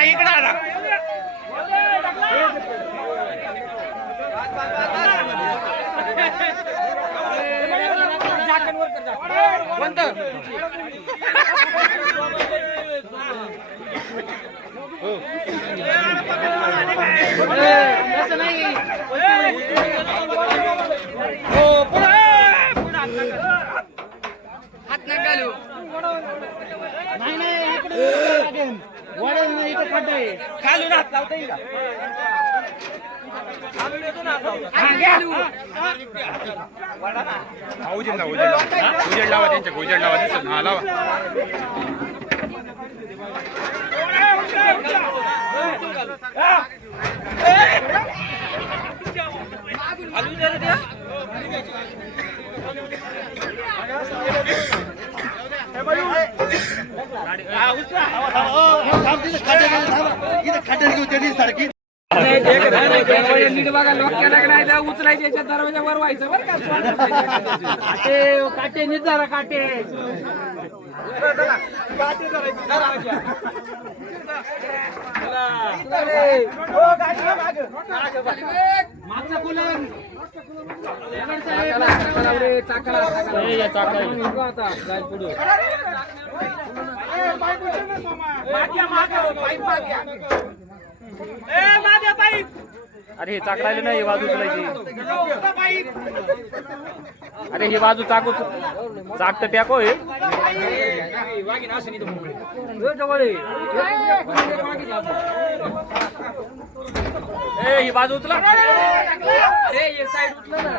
नाही इकडे आली. कोणतं? नाही का? गाडी रे गावात येत इकडे. उजेड लावा उजेड लावा त्यांच्या उजेड लावा दिसत. हा लावा. त्या उचलायच्या दरवाजावर व्हायचं बरं का काटे काटे नीट जरा काटे मागचा कुलन चाकला आता पुढे अरे हे चाकरायला नाही बाजू उचलायची. अरे ही बाजू चाकू चाक तर टॅको ए ही बाजू उचला. अरे एक साईड उचला ना.